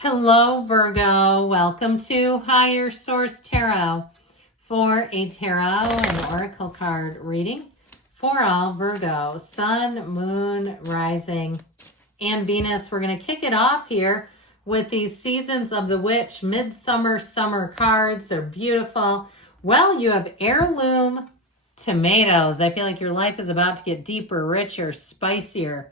Hello, Virgo. Welcome to Higher Source Tarot for a tarot and oracle card reading for all Virgo, Sun, Moon, Rising, and Venus. We're going to kick it off here with these Seasons of the Witch Midsummer Summer cards. They're beautiful. Well, you have heirloom tomatoes. I feel like your life is about to get deeper, richer, spicier.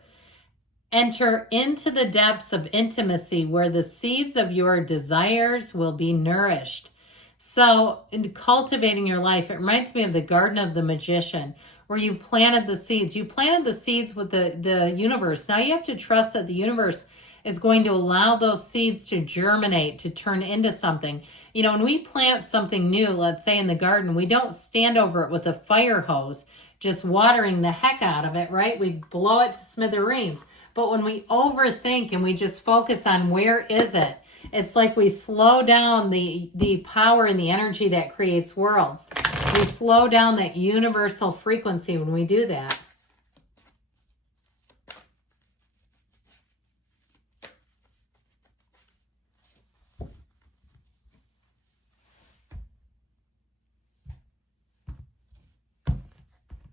Enter into the depths of intimacy where the seeds of your desires will be nourished. So, in cultivating your life, it reminds me of the Garden of the Magician, where you planted the seeds. You planted the seeds with the universe. Now you have to trust that the universe is going to allow those seeds to germinate, to turn into something. You know, when we plant something new, let's say in the garden, we don't stand over it with a fire hose, just watering the heck out of it, right? We blow it to smithereens. But when we overthink and we just focus on where is it, it's like we slow down the power and the energy that creates worlds. We slow down that universal frequency when we do that.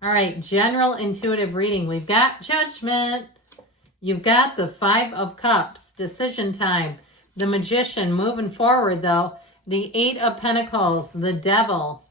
All right, general intuitive reading. We've got Judgment. You've got the Five of Cups, decision time. The Magician, moving forward though. The Eight of Pentacles, the Devil.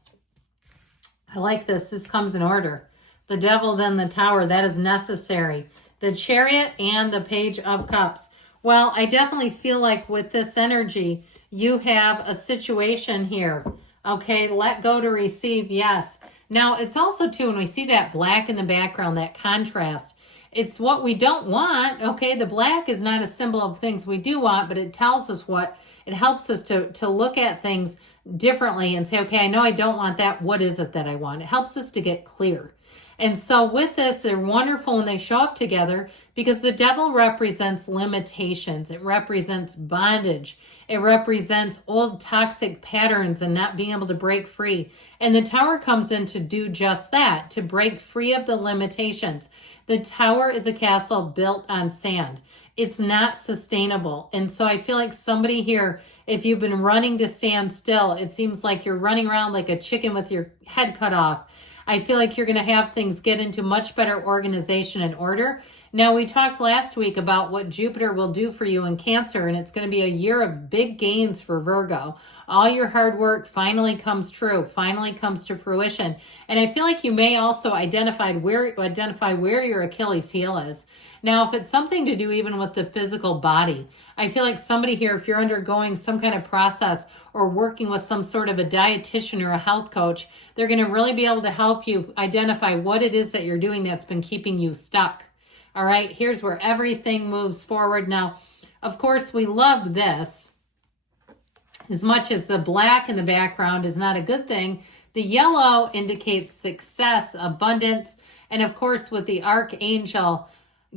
I like this. This comes in order. The Devil, then the Tower. That is necessary. The Chariot and the Page of Cups. Well, I definitely feel like with this energy, you have a situation here. Okay, let go to receive, yes. Now, it's also too, when we see that black in the background, that contrast, it's what we don't want, okay? The black is not a symbol of things we do want, but it tells us what, it helps us to look at things differently and say, okay, I know I don't want that. What is it that I want? It helps us to get clear. And so with this, they're wonderful when they show up together because the Devil represents limitations. It represents bondage. It represents old toxic patterns and not being able to break free. And the Tower comes in to do just that, to break free of the limitations. The Tower is a castle built on sand. It's not sustainable. And so I feel like somebody here, if you've been running to stand still, it seems like you're running around like a chicken with your head cut off. I feel like you're going to have things get into much better organization and order. Now, we talked last week about what Jupiter will do for you in Cancer, and it's going to be a year of big gains for Virgo. All your hard work finally comes true, finally comes to fruition. And I feel like you may also identify where your Achilles heel is. Now, if it's something to do even with the physical body, I feel like somebody here, if you're undergoing some kind of process or working with some sort of a dietitian or a health coach, they're going to really be able to help you identify what it is that you're doing that's been keeping you stuck. All right, here's where everything moves forward. Now, of course, we love this. As much as the black in the background is not a good thing, the yellow indicates success, abundance, and of course, with the Archangel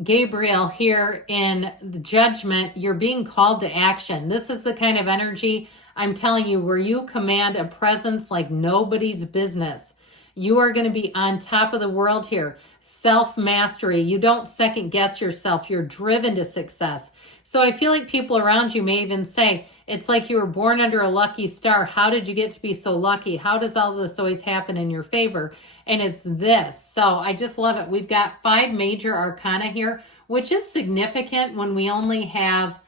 Gabriel here in the Judgment, you're being called to action. This is the kind of energy, I'm telling you, where you command a presence like nobody's business. You are going to be on top of the world here. Self-mastery. You don't second guess yourself. You're driven to success. So I feel like people around you may even say, it's like you were born under a lucky star. How did you get to be so lucky? How does all this always happen in your favor? And it's this. So I just love it. We've got 5 major arcana here, which is significant when we only have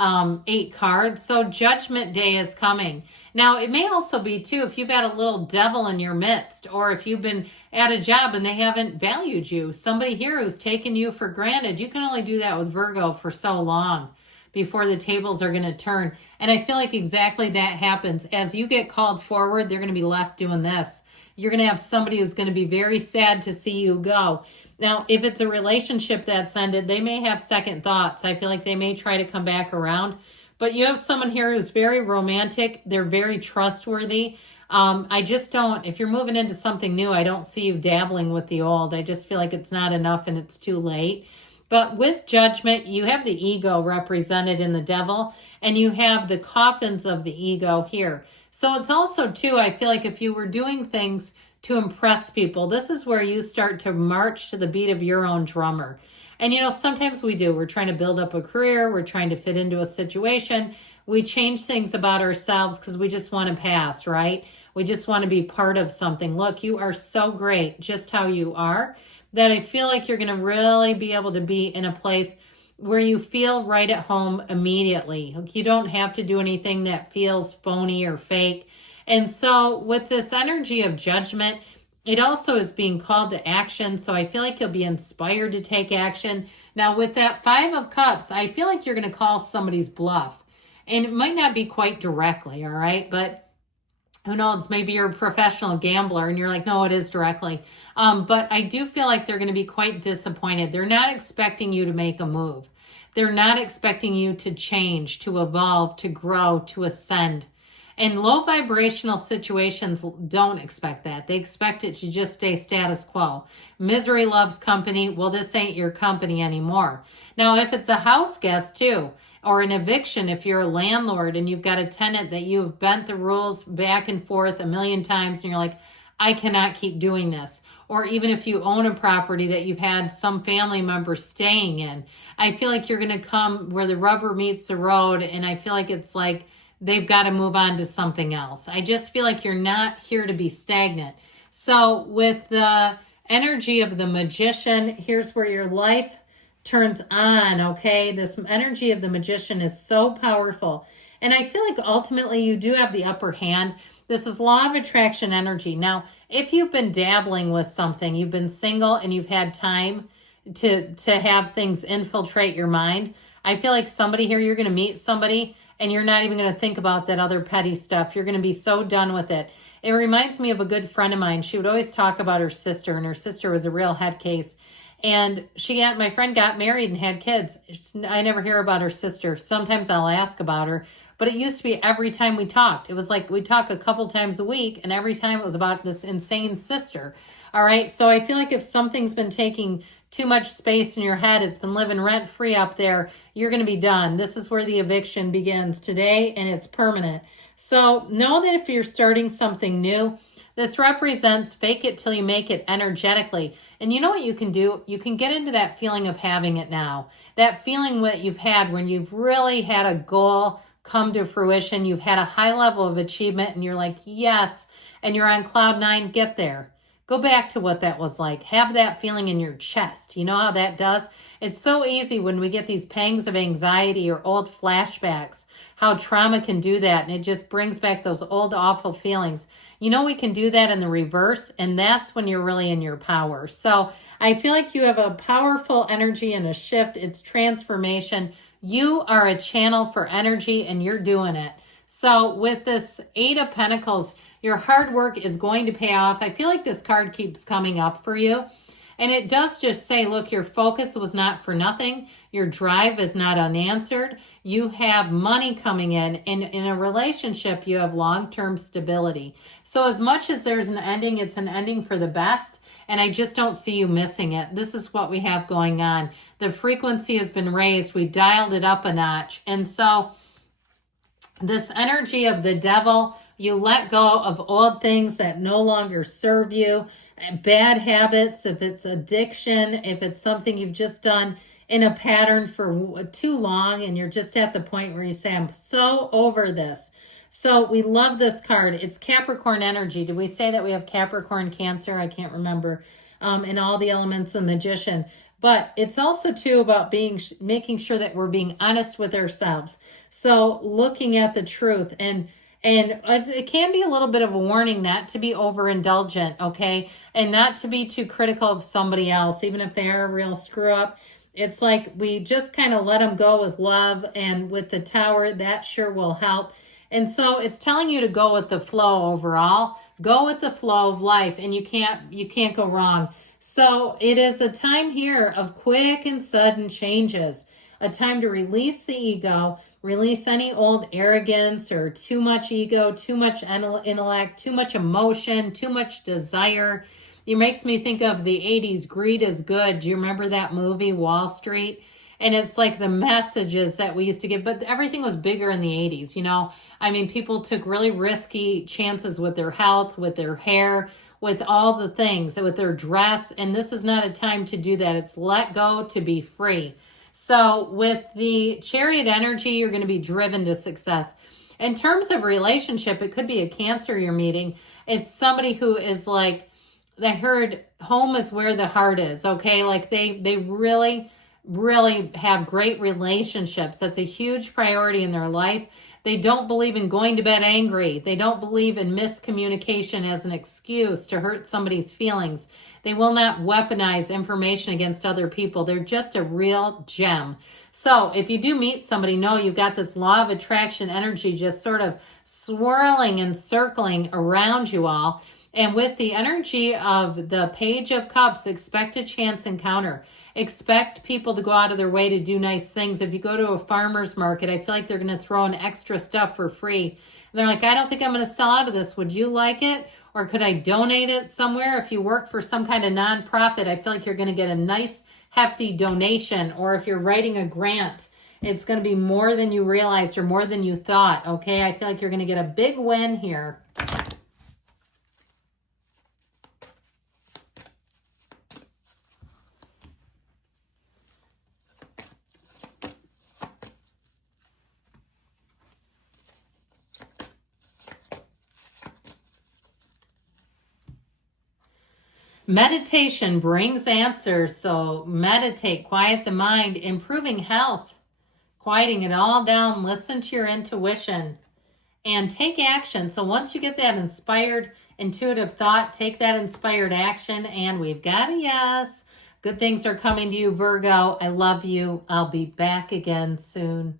8 cards. So Judgment Day is coming. Now, it may also be too, if you've had a little devil in your midst, or if you've been at a job and they haven't valued you, somebody here who's taken you for granted. You can only do that with Virgo for so long before the tables are going to turn. And I feel like exactly that happens. As you get called forward, they're going to be left doing this. You're going to have somebody who's going to be very sad to see you go. Now, if it's a relationship that's ended, they may have second thoughts. I feel like they may try to come back around. But you have someone here who's very romantic. They're very trustworthy. I just don't, if you're moving into something new, I don't see you dabbling with the old. I just feel like it's not enough and it's too late. But with Judgment, you have the ego represented in the Devil, and you have the coffins of the ego here. So it's also, too, I feel like if you were doing things to impress people, this is where you start to march to the beat of your own drummer. And, sometimes we do. We're trying to build up a career. We're trying to fit into a situation. We change things about ourselves because we just want to pass, right? We just want to be part of something. Look, you are so great just how you are that I feel like you're going to really be able to be in a place where you feel right at home immediately. You don't have to do anything that feels phony or fake. And so with this energy of judgment, it also is being called to action. So I feel like you'll be inspired to take action. Now with that 5 of Cups, I feel like you're going to call somebody's bluff. And it might not be quite directly, all right? But who knows, maybe you're a professional gambler and you're like, no, it is directly. But I do feel like they're going to be quite disappointed. They're not expecting you to make a move. They're not expecting you to change, to evolve, to grow, to ascend. And low vibrational situations don't expect that. They expect it to just stay status quo. Misery loves company. Well, this ain't your company anymore. Now, if it's a house guest too, or an eviction, if you're a landlord and you've got a tenant that you've bent the rules back and forth a million times and you're like, I cannot keep doing this. Or even if you own a property that you've had some family member staying in, I feel like you're going to come where the rubber meets the road. And I feel like it's like, they've got to move on to something else. I just feel like you're not here to be stagnant. So with the energy of the Magician, here's where your life turns on, okay? This energy of the Magician is so powerful. And I feel like ultimately you do have the upper hand. This is law of attraction energy. Now, if you've been dabbling with something, you've been single and you've had time to have things infiltrate your mind, I feel like somebody here, you're going to meet somebody and you're not even going to think about that other petty stuff. You're going to be so done with it. It reminds me of a good friend of mine. She would always talk about her sister, and her sister was a real head case. And my friend got married and had kids. I never hear about her sister. Sometimes I'll ask about her, but it used to be every time we talked. It was like we'd talk a couple times a week, and every time it was about this insane sister. All right, so I feel like if something's been taking too much space in your head, it's been living rent-free up there, you're going to be done. This is where the eviction begins today, and it's permanent. So know that if you're starting something new, this represents fake it till you make it energetically. And you know what you can do? You can get into that feeling of having it now. That feeling that you've had when you've really had a goal come to fruition. You've had a high level of achievement and you're like, yes, and you're on cloud 9, get there. Go back to what that was like. Have that feeling in your chest. You know how that does? It's so easy when we get these pangs of anxiety or old flashbacks, how trauma can do that. And it just brings back those old awful feelings. You know, we can do that in the reverse. And that's when you're really in your power. So I feel like you have a powerful energy and a shift. It's transformation. You are a channel for energy and you're doing it. So with this 8 of Pentacles, your hard work is going to pay off. I feel like this card keeps coming up for you. And it does just say, look, your focus was not for nothing. Your drive is not unanswered. You have money coming in. And in a relationship, you have long-term stability. So as much as there's an ending, it's an ending for the best. And I just don't see you missing it. This is what we have going on. The frequency has been raised. We dialed it up a notch. And so this energy of the devil, you let go of old things that no longer serve you, bad habits, if it's addiction, if it's something you've just done in a pattern for too long and you're just at the point where you say, I'm so over this. So we love this card. It's Capricorn energy. Did we say that we have Capricorn, Cancer? I can't remember. And all the elements of Magician. But it's also too about making sure that we're being honest with ourselves. So looking at the truth and it can be a little bit of a warning not to be overindulgent, okay? And not to be too critical of somebody else, even if they are a real screw up. It's like we just kind of let them go with love, and with the Tower, that sure will help. And so it's telling you to go with the flow overall. Go with the flow of life, and you can't go wrong. So it is a time here of quick and sudden changes, a time to release the ego, release any old arrogance or too much ego, too much intellect, too much emotion, too much desire. It makes me think of the 80s, Greed is Good. Do you remember that movie, Wall Street? And it's like the messages that we used to give, but everything was bigger in the 80s, you know? I mean, people took really risky chances with their health, with their hair, with all the things, with their dress. And this is not a time to do that. It's let go to be free. So with the Chariot energy, you're going to be driven to success. In terms of relationship, it could be a Cancer you're meeting. It's somebody who is like, I heard home is where the heart is, okay? Like they really, really have great relationships. That's a huge priority in their life. They don't believe in going to bed angry. They don't believe in miscommunication as an excuse to hurt somebody's feelings. They will not weaponize information against other people. They're just a real gem. So if you do meet somebody, know you've got this law of attraction energy just sort of swirling and circling around you all. And with the energy of the Page of Cups, expect a chance encounter. Expect people to go out of their way to do nice things. If you go to a farmer's market, I feel like they're going to throw in extra stuff for free. And they're like, I don't think I'm going to sell out of this. Would you like it? Or could I donate it somewhere? If you work for some kind of nonprofit, I feel like you're going to get a nice, hefty donation. Or if you're writing a grant, it's going to be more than you realized or more than you thought. Okay, I feel like you're going to get a big win here. Meditation brings answers, so meditate, quiet the mind, improving health, quieting it all down, listen to your intuition, and take action. So once you get that inspired, intuitive thought, take that inspired action, and we've got a yes. Good things are coming to you, Virgo. I love you. I'll be back again soon.